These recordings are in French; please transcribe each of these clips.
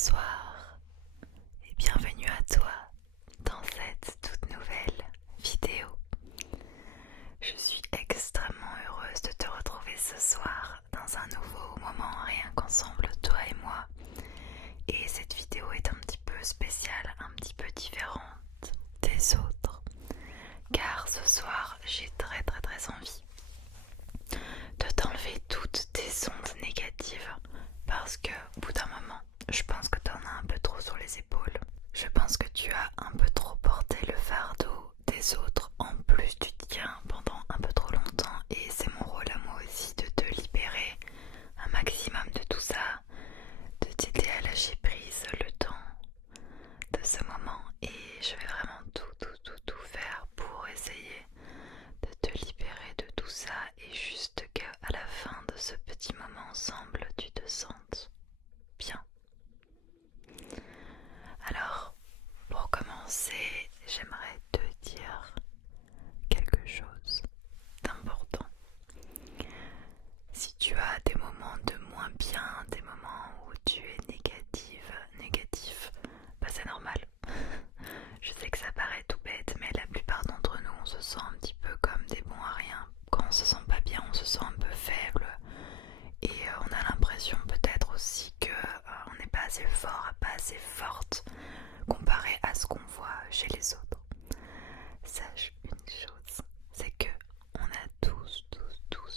Bonsoir et bienvenue à toi dans cette toute nouvelle vidéo. Je suis extrêmement heureuse de te retrouver ce soir dans un nouveau moment rien qu'ensemble, toi et moi. Et cette vidéo est un petit peu spéciale, un petit peu différente des autres. Car ce soir, j'ai très envie de t'enlever toutes tes ondes négatives. Parce que au bout d'un moment, je pense que tu en as un peu trop sur les épaules. Je pense que tu as un peu trop porté le fardeau des autres. En plus du tien pendant un peu trop longtemps. Et c'est mon rôle à moi aussi de te libérer un maximum de tout ça. De t'aider à lâcher prise le temps de ce moment. Et je vais vraiment tout faire pour essayer de te libérer de tout ça. Et juste qu'à la fin de ce petit moment ensemble, tu te sentes bien. Alors, pour commencer, j'aimerais te dire quelque chose d'important. Si tu as des moments de moins bien, des moments où tu es négatif, bah c'est normal. Je sais que ça paraît tout bête, mais la plupart d'entre nous, on se sent un petit peu comme des bons à rien. Quand on se sent pas bien, on se sent un peu faible. Et on a l'impression peut-être aussi que on n'est pas assez fort, pas assez forte comparé à ce qu'on voit chez les autres. Sache une chose, c'est que on a tous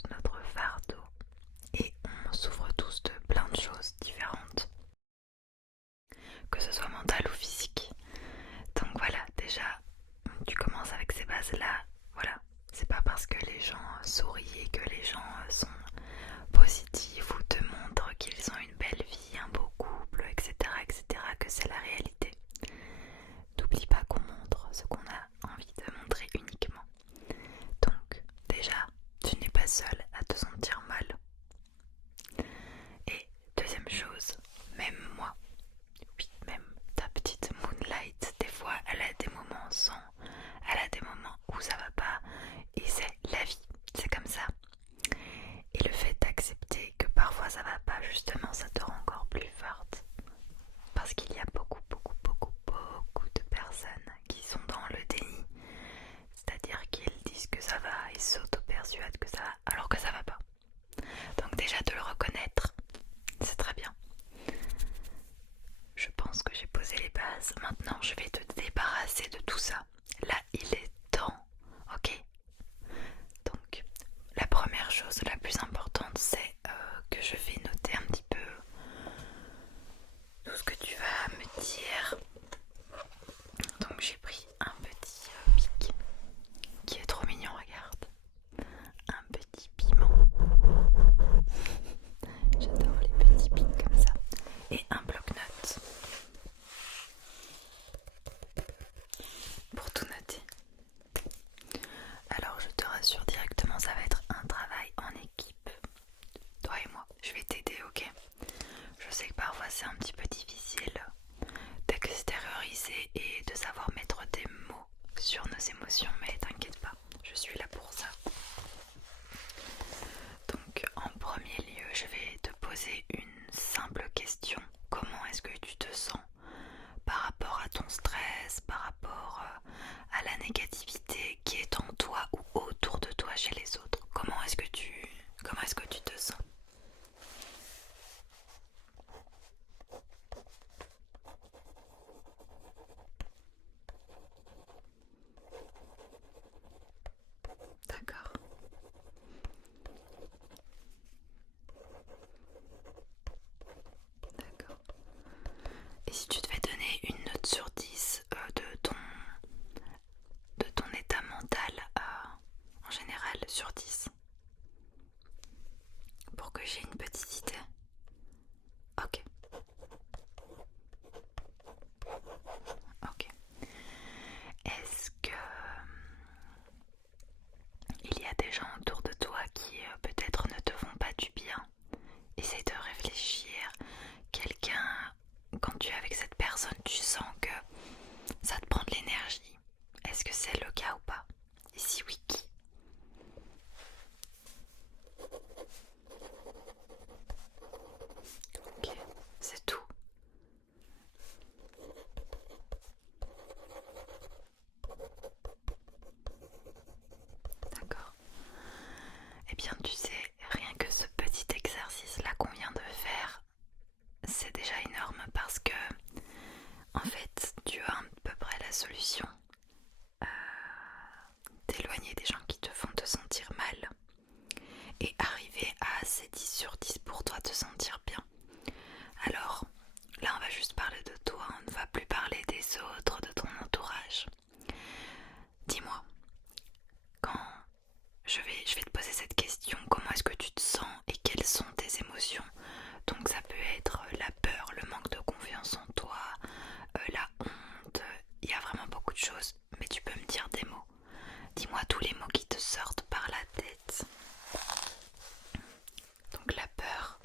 notre fardeau et on souffre tous de plein de choses différentes, que ce soit mental ou physique. Donc voilà, déjà, tu commences avec ces bases-là. Voilà, c'est pas parce que les gens sourient et que les gens sont positifs ou te montrent qu'ils ont une belle vie, un beau couple, etc., que c'est la réalité. N'oublie pas qu'on montre ce qu'on a envie de montrer uniquement. Donc, déjà, tu n'es pas seul à te sentir mal. Et deuxième chose, même moi, oui, même ta petite Moonlight, des fois, elle a des moments sans, elle a des moments où ça va pas, et c'est la vie, c'est comme ça. Et le fait d'accepter que parfois ça va pas, justement, ça te rend encore plus forte. Parce qu'il y a beaucoup de personnes qui sont dans le déni. C'est-à-dire qu'ils disent que ça va, ils s'auto-persuadent que ça va, alors que ça va pas. Donc déjà de le reconnaître, c'est très bien. Je pense que j'ai posé les bases. Maintenant, je vais te débarrasser de tout ça. Là, il est temps, ok? Donc, la première chose, la plus importante, c'est que je vais noter un petit peu tout ce que tu vas me dire. Donc, j'ai pris un petit pic qui est trop mignon, regarde. Un petit piment. J'adore les petits pics comme ça. Et un bloc-notes pour tout noter. Alors je te rassure directement, ça va être un travail en équipe. Toi et moi, je vais t'aider, ok? Je sais que parfois c'est un petit peu difficile d'extérioriser et de savoir mettre des mots sur nos émotions, mais t'inquiète pas, je suis là pour ça. Donc en premier lieu, je vais te poser une simple question. Comment est-ce que tu te sens par rapport à ton stress, par rapport à la négativité qui est en toi ou autour de toi chez les autres? Comment est-ce que tu te sens? D'accord. D'accord. Et si tu devais donner une note sur 10 de ton état mental en général sur 10, pour que j'ai une petite idée. Ok, ok. Est-ce que il y a des gens autour de toi qui peut-être ne te font pas du bien? Essaye de réfléchir. Quelqu'un, quand tu es avec cette personne, tu sens que ça te prend de l'énergie. Est-ce que c'est le cas ou pas? Et si oui, qui? Ok, c'est tout. solution, t'éloigner des gens qui te font te sentir mal et arriver à assez 10 sur 10 pour toi te sentir bien. Alors là on va juste parler de toi, on ne va plus parler des autres, de ton entourage. Dis-moi, quand je vais te poser cette question, comment est-ce que tu te sens et quelles sont tes émotions? Donc ça peut être la peur, le manque de confiance en toi, la honte, il y a vraiment beaucoup de choses, mais tu peux me dire des mots. Dis-moi tous les mots qui te sortent par la tête. Donc la peur.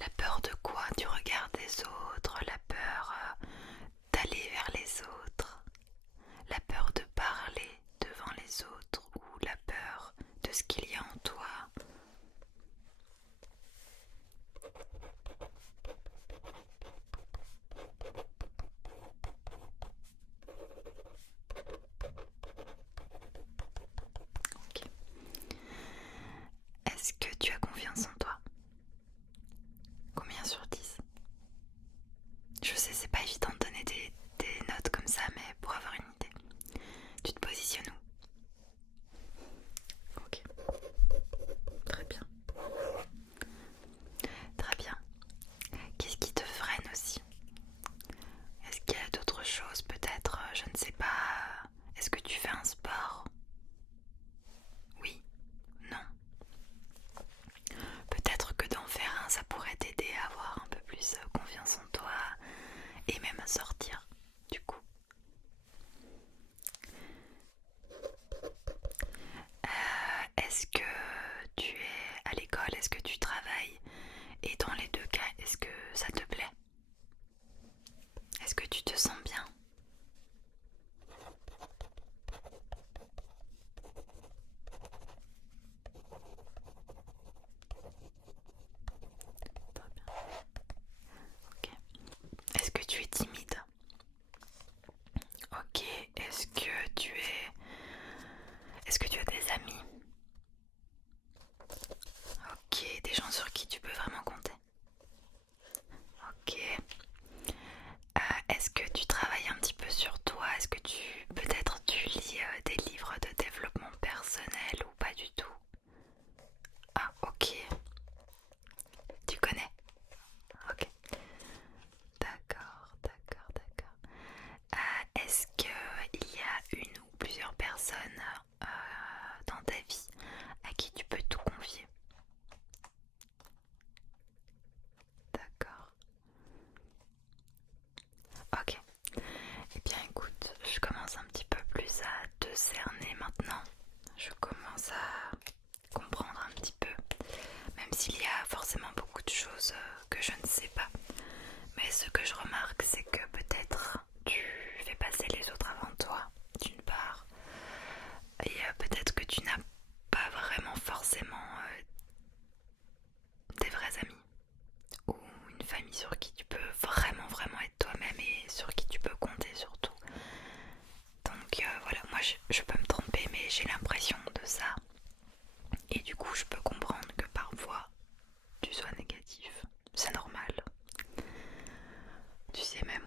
La peur de quoi? Du regard des autres, la peur d'aller vers les autres, la peur de parler devant les autres ou la peur de ce qu'il y a en toi. Ok. Est-ce que tu as confiance en toi? Combien sur 10? Je sais, c'est pas évident de donner des notes comme ça, mais pour avoir une idée. Tu te positionnes où? Ok. Très bien. Très bien. Qu'est-ce qui te freine aussi? Est-ce qu'il y a d'autres choses peut-être? Je ne sais pas. Est-ce que tu fais un sport? Oui? Non? Peut-être que d'en faire un, ça pourrait t'aider à avoir un peu plus confiance en toi et même à sortir du coup. Est-ce que tu es à l'école? Est-ce que tu travailles? Et dans les deux cas, est-ce que ça te plaît? Est-ce que tu te sens bien? Très bien. Ok. Est-ce que tu es timide? Ok. Est-ce que tu as des amis? Ok. Des gens sur qui tu peux vraiment compter? Ok. Est-ce que tu travailles un petit peu sur toi? Est-ce que peut-être tu lis des livres de développement personnel ou pas du tout? Ah ok. Tu connais? Ok. D'accord, d'accord, d'accord. Est-ce qu'il y a une ou plusieurs personnes dans ta vie à qui tu peux tout confier? D'accord. Ok. Eh bien écoute, je commence un petit peu plus à te cerner maintenant. Je commence à comprendre un petit peu, même s'il y a forcément beaucoup de choses que je ne sais pas. Mais ce que je remarque, c'est que peut-être tu fais passer les autres avant toi, d'une part, et peut-être que tu n'as pas vraiment forcément des vrais amis ou une famille sur qui tu peux vraiment vraiment être toi-même et sur qui tu peux compter surtout. Donc voilà, moi je peux me tromper mais j'ai l'impression de ça et du coup je peux comprendre que parfois tu sois négatif, c'est normal. Tu sais, même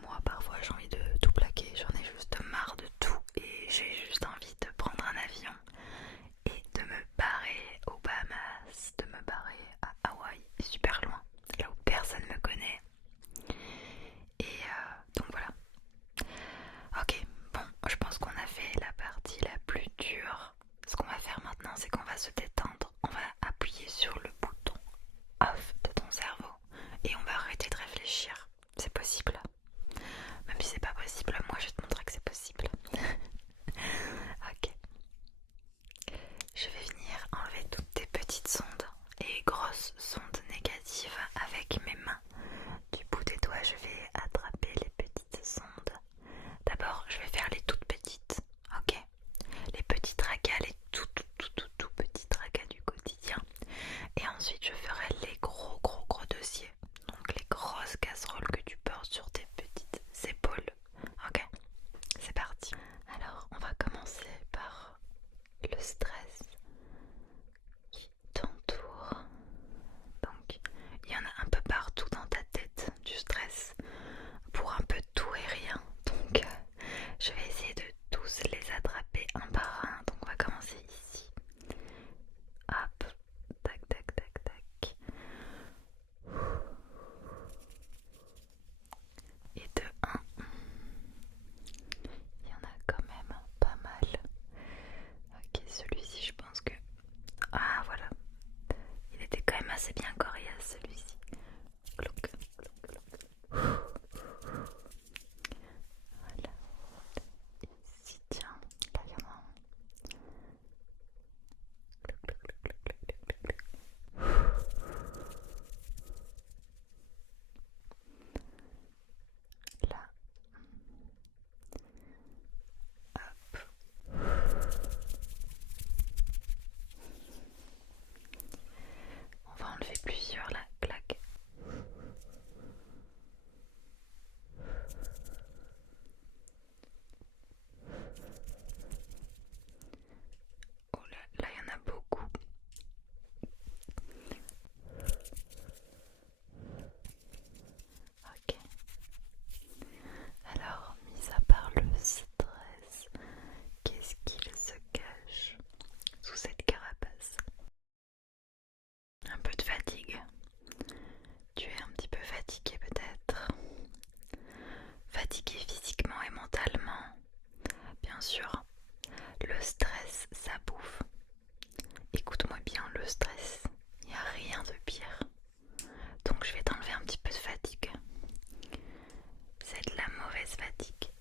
c'est bien coriace celui-ci. Cloc, cloc, cloc. Voilà. Ici, tiens, là il y en a un. Cloc, cloc, cloc, cloc, cloc, cloc, cloc. Là. Hop. On va enlever plusieurs là, clac. Oh là, il y en a beaucoup. Ok. Alors, mis à part le stress, qu'est-ce qu'il se cache sous cette carapace? Un peu de fatigue. Tu es un petit peu fatigué peut-être. Fatigué physiquement et mentalement. Bien sûr, le stress, ça bouffe. Écoute-moi bien, le stress, il n'y a rien de pire. Donc je vais t'enlever un petit peu de fatigue. C'est de la mauvaise fatigue.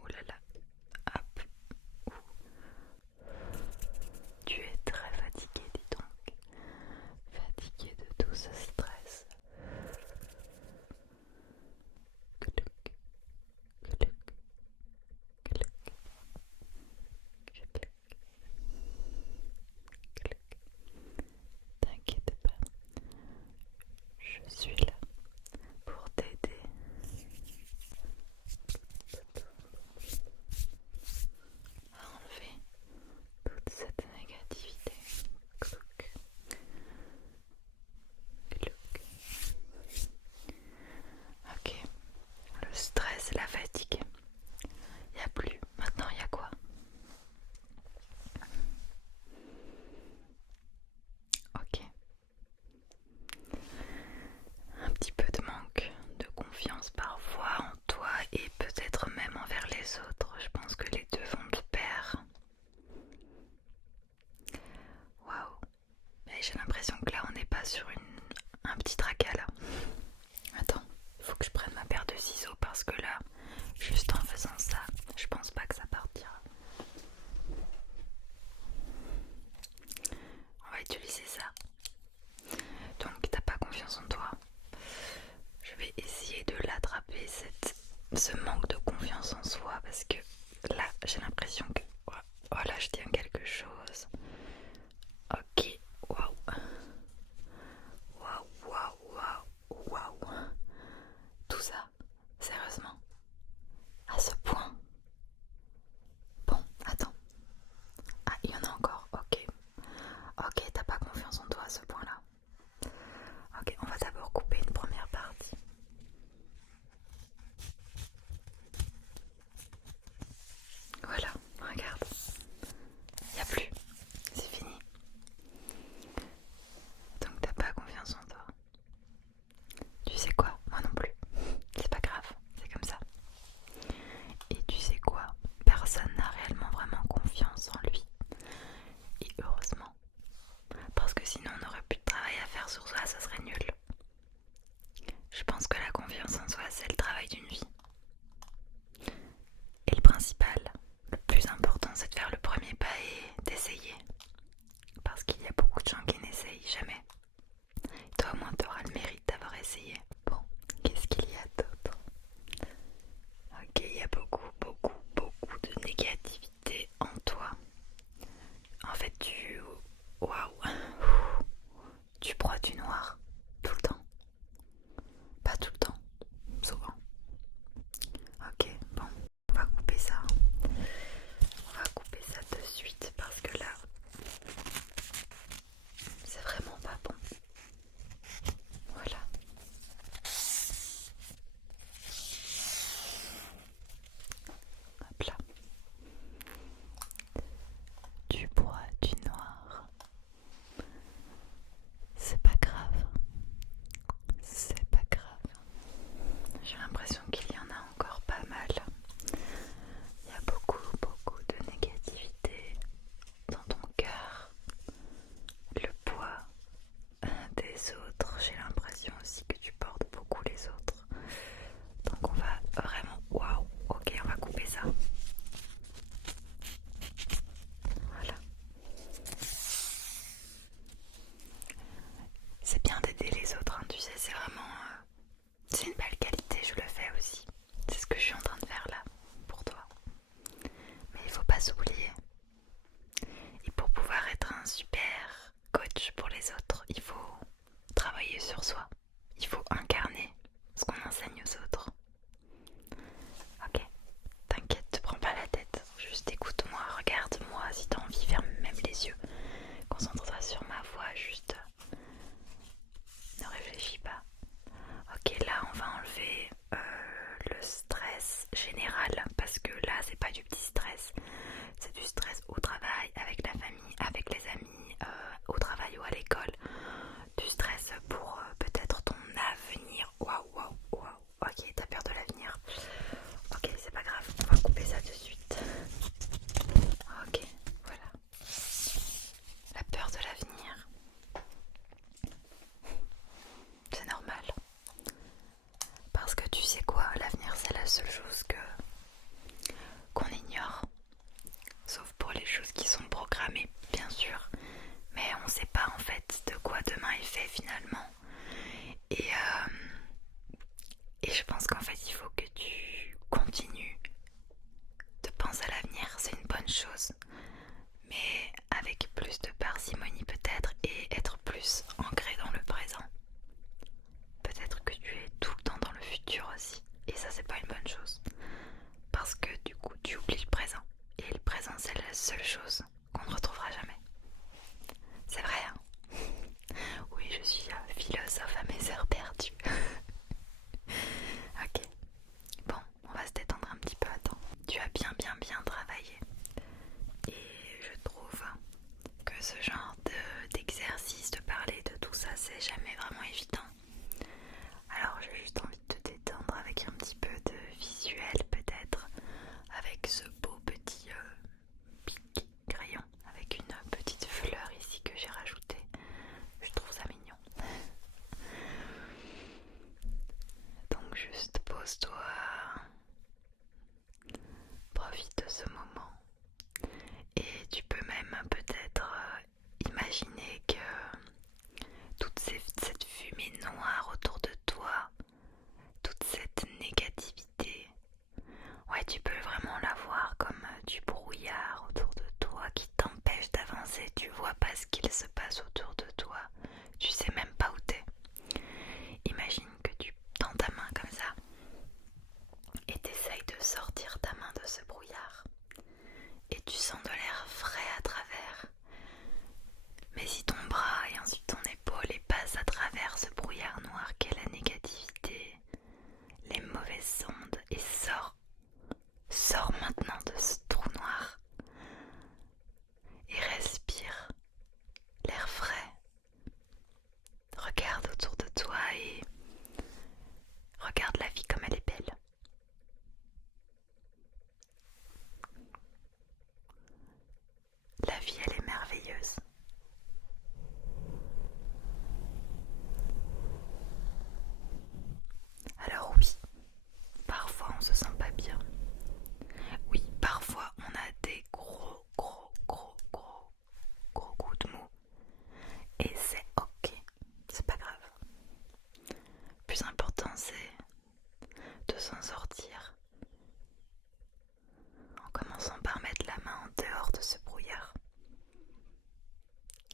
Oh là là, hop. Tu es très fatigué, dis donc. Fatigué de tout ce stress. Cloc, cloc, cloc, cloc, cloc. T'inquiète pas, je suis là pour t'aider. À enlever toute cette négativité. Cloc, cloc. Ok, le stress, la fatigue, il n'y a plus. Maintenant, il y a quoi? Ok. Un petit peu de manque de confiance parfois en toi et peut-être même envers les autres. Je pense que les deux vont de pair. Waouh. Mais j'ai l'impression que là on n'est pas sur un petit tracas là. Attends, il faut que je prenne ma paire de ciseaux parce que là, juste en faisant ça, je pense pas que ça partira. On va utiliser ça. Donc t'as pas confiance en toi. Je vais essayer de l'attraper, ce manque de confiance en soi, parce que là j'ai l'impression que voilà, je tiens quelque chose. Ok, waouh. Waouh, waouh, waouh, waouh. Tout ça, sérieusement, à ce point. Bon, attends. Ah, il y en a encore, ok. Ok, t'as pas confiance en toi à ce point-là. Ok, on va d'abord couper une première partie. Voilà, regarde. Y a plus, c'est fini. Donc t'as pas confiance en toi. Tu sais quoi? Moi non plus. C'est pas grave, c'est comme ça. Et tu sais quoi? Personne n'a réellement vraiment confiance en lui. Et heureusement. Parce que sinon on n'aurait plus de travail à faire sur soi, ça serait nul. Je pense que la confiance en soi, c'est le travail d'une vie. Et le principal, le plus important, c'est de faire le premier pas et d'essayer. Parce qu'il y a beaucoup de gens qui n'essayent jamais. Toi au moins tu auras le mérite d'avoir essayé. Bon, qu'est-ce qu'il y a d'autre? Ok, il y a beaucoup, beaucoup, beaucoup de négativité en toi. En fait, waouh, tu broies du noir tout le temps. Pas tout le temps, souvent. Ok, bon, on va couper ça. On va couper ça de suite parce que là, c'est vraiment pas bon. Voilà. choses qu'on ne retrouvera jamais. C'est vrai, hein? Oui, je suis philosophe à mes heures perdues. Ok, bon, on va se détendre un petit peu. Attends, tu as bien travaillé. Et je trouve que ce genre d'exercice, de parler de tout ça, c'est jamais vraiment évident. Alors j'ai juste envie de te détendre avec un petit peu de visuel peut-être, avec ce beau petit pic crayon, avec une petite fleur ici que j'ai rajoutée. Je trouve ça mignon. Donc juste pose-toi, profite de ce moment. Et tu peux même peut-être imaginer que cette fumée noire autour de toi, toute cette négativité, ouais, tu peux vraiment la voir comme du brouillard autour de toi qui t'empêche d'avancer. Tu vois pas ce qu'il se passe autour de toi, tu sais même pas où t'es. Imagine que tu tends ta main comme ça et t'essayes de sortir ta main de ce brouillard et tu sens de l'air frais à travers. Mais si ton bras et ensuite ton épaule passe à travers ce brouillard noir qu'est la négativité, les mauvaises ondes, et sors maintenant de ce trou noir et respire l'air frais. Regarde autour de toi et regarde la vie comme elle est belle. La vie, elle est merveilleuse. Alors oui, parfois on se sent pas bien. Oui, parfois on a des gros coups de mou. Et c'est ok, c'est pas grave. Le plus important c'est de s'en sortir en commençant par mettre la main en dehors de ce brouillard.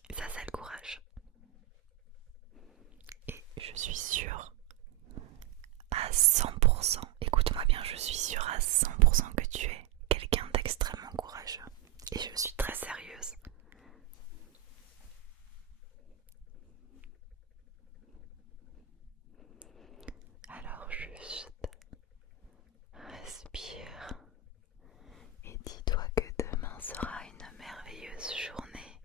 Et ça, c'est le courage. Et je suis sûre à 100%, écoute-moi bien, je suis sûre à 100% que tu es quelqu'un d'extrêmement courageux. Et je suis très sérieuse. Alors juste respire et dis-toi que demain sera une merveilleuse journée,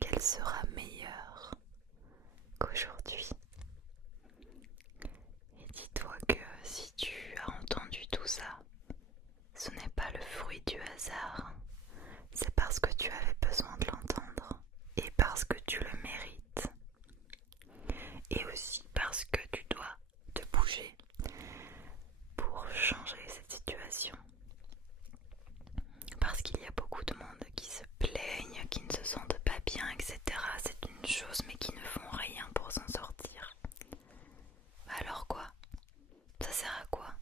qu'elle sera meilleure qu'aujourd'hui. Et dis-toi que si tu as entendu tout ça, ce n'est pas le fruit du hasard, c'est parce que tu avais besoin de l'entendre et parce que tu le mérites. Et aussi parce que tu dois te bouger pour changer cette situation. Parce qu'il y a beaucoup de monde qui se plaignent, qui ne se sentent pas bien, etc. C'est une chose mais qui ne font rien pour s'en sortir. Alors quoi? Ça sert à quoi?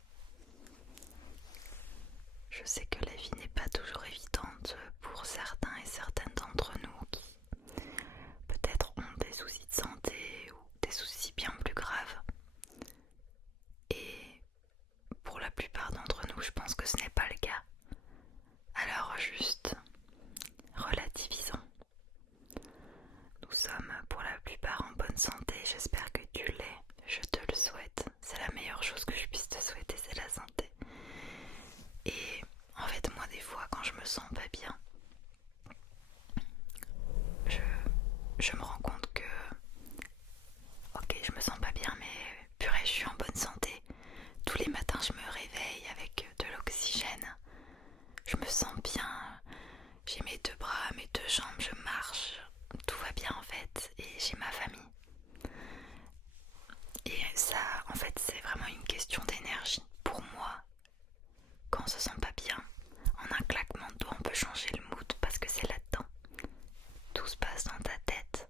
Je sais que la vie n'est pas toujours évidente pour certains et certaines d'entre nous qui peut-être ont des soucis de santé ou des soucis bien plus graves. Et pour la plupart d'entre nous, je pense que ce n'est pas le cas. Alors juste relativisons. Nous sommes pour la plupart en bonne santé, j'espère que tu l'es, je te le souhaite. C'est la meilleure chose que je puisse te souhaiter, c'est la santé. Et en fait, moi des fois quand je me sens pas bien, je me rends compte que ok, je me sens pas bien, mais purée, je suis en bonne santé. Tous les matins je me réveille avec de l'oxygène, je me sens bien, j'ai mes deux bras, mes deux jambes, je marche, tout va bien en fait, et j'ai ma famille. Et ça, en fait, c'est vraiment une question d'énergie. Pour moi, quand on se sent pas bien, en un claquement de doigts, on peut changer le mood parce que c'est là-dedans. Tout se passe dans ta tête.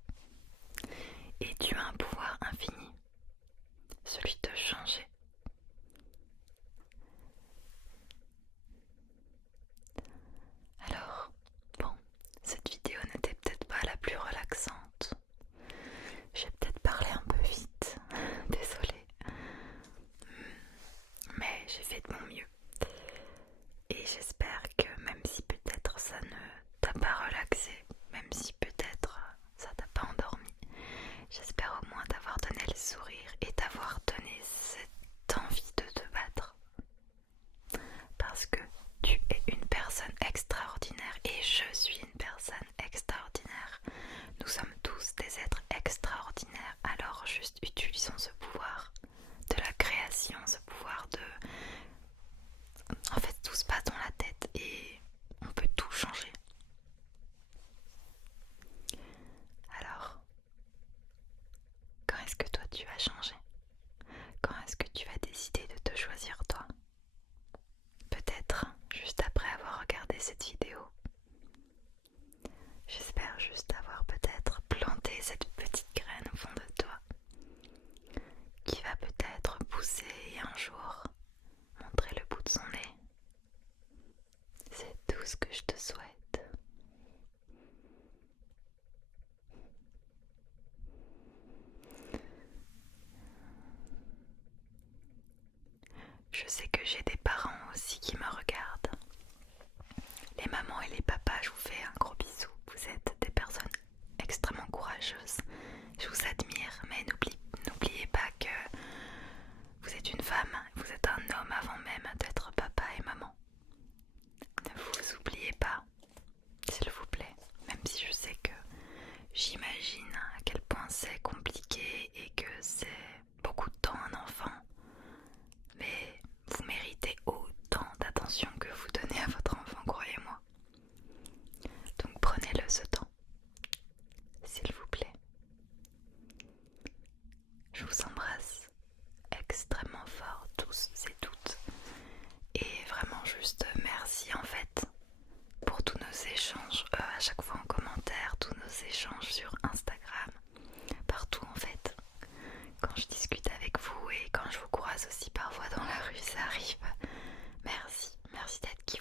Et tu as un pouvoir infini, celui de changer. Alors, bon, cette vidéo n'était peut-être pas la plus relaxante. J'ai peut-être parlé un peu vite, désolée. Mais j'ai fait de mon mieux. Et j'espère que même si peut-être ça ne cette petite graine au fond de toi qui va peut-être pousser et un jour montrer le bout de son nez. C'est tout ce que je te souhaite. Je sais que j'ai des parents aussi qui me regardent. Les mamans et les papas, je vous fais un gros bisou. Vous êtes des personnes extrêmement courageuses. Je vous admire, mais n'oubliez pas que vous êtes une femme, vous êtes un homme avant même d'être papa et maman. Ne vous oubliez pas, s'il vous plaît, même si je sais que j'imagine à quel point c'est compliqué et que c'est beaucoup de temps un enfant, mais vous méritez autant d'attention que vous donnez à votre enfant, croyez-moi. Donc prenez-le ce temps, s'il vous plaît. Je vous embrasse extrêmement fort, tous et toutes. Et vraiment juste merci en fait pour tous nos échanges, à chaque fois en commentaire, tous nos échanges sur Instagram, partout en fait. Quand je discute avec vous et quand je vous croise aussi parfois dans la rue, ça arrive. Merci d'être qui